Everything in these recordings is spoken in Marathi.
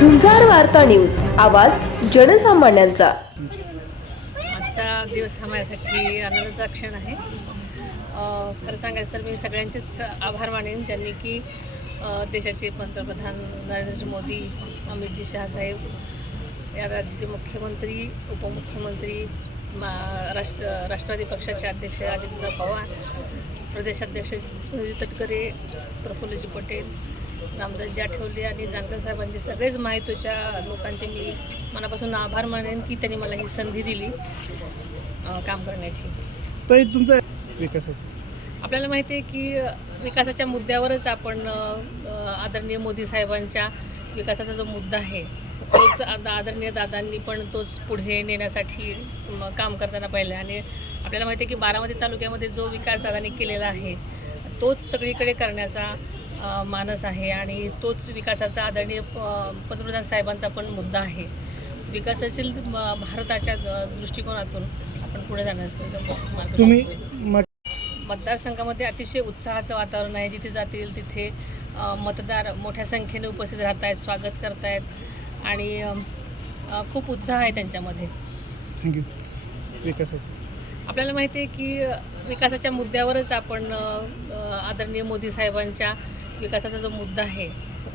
झुंजार वार्ता न्यूज आवाज जनसामान्यांचा आजचा दिवस हा माझ्यासाठी आनंदाचा क्षण आहे खरं सांगायचं तर मी सगळ्यांचेच आभार मानेन त्यांनी की देशाचे पंतप्रधान नरेंद्र मोदी अमितजी साहेब या राज्याचे मुख्यमंत्री उपमुख्यमंत्री मा राष्ट्र राष्ट्रवादी पक्षाचे अध्यक्ष अजितदादा पवार प्रदेशाध्यक्ष सुनील तटकरे प्रफुल्लजी पटेल रामदासजी आठवले आणि जानकर साहेबांचे सगळेच माहितीच्या लोकांचे मी मनापासून आभार मानेन की त्यांनी मला ही संधी दिली काम करण्याची तुमचा आपल्याला माहिती आहे की विकासाच्या मुद्द्यावरच आपण आदरणीय मोदी साहेबांच्या विकासाचा जो मुद्दा आहे तोच आदरणीय दादांनी पण तोच पुढे नेण्यासाठी काम करताना पाहिलं आणि आपल्याला माहिती आहे की बारामती तालुक्यामध्ये जो विकास दादांनी केलेला आहे तोच सगळीकडे करण्याचा मानस आहे आणि तोच विकासाचा आदरणीय पंतप्रधान साहेबांचा पण मुद्दा आहे विकासाशील भारताच्या दृष्टिकोनातून आपण पुढे जाण्यास मतदारसंघामध्ये अतिशय उत्साहाचं वातावरण आहे जिथे जातील तिथे मतदार मोठ्या संख्येने उपस्थित राहत आहेत स्वागत करतायत आणि खूप उत्साह आहे त्यांच्यामध्ये आपल्याला माहिती आहे की विकासाच्या मुद्द्यावरच आपण आदरणीय मोदी साहेबांच्या विकासाचा जो मुद्दा आहे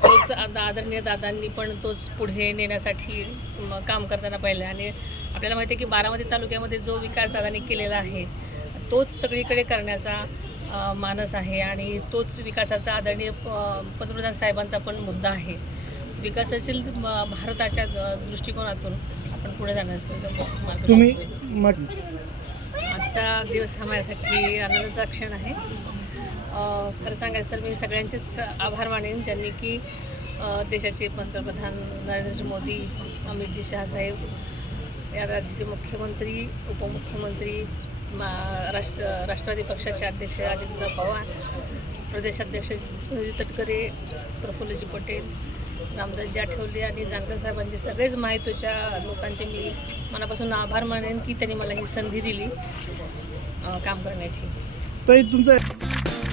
तोच आदरणीय दादांनी पण तोच पुढे नेण्यासाठी काम करताना पाहिलं आणि आपल्याला माहिती आहे की बारामती तालुक्यामध्ये जो विकास दादांनी केलेला आहे तोच सगळीकडे करण्याचा मानस आहे आणि तोच विकासाचा आदरणीय पंतप्रधान साहेबांचा पण मुद्दा आहे विकासशील भारताच्या दृष्टिकोनातून आपण पुढे जाण्याचं आजचा दिवस हा माझ्यासाठी आनंदाचा क्षण आहे खरं सांगायचं तर मी सगळ्यांचेच आभार मानेन ज्यांनी की देशाचे पंतप्रधान नरेंद्र मोदी अमितजी शहासाहेब या राज्याचे मुख्यमंत्री उपमुख्यमंत्री मा राष्ट्र राष्ट्रवादी पक्षाचे अध्यक्ष आदित्य पवार प्रदेशाध्यक्ष सुनील तटकरे प्रफुल्लजी पटेल रामदासजी आठवले आणि जानकर साहेबांचे सगळेच माहितीच्या लोकांचे मी मनापासून आभार मानेन की त्यांनी मला ही संधी दिली काम करण्याची तरी तुमचं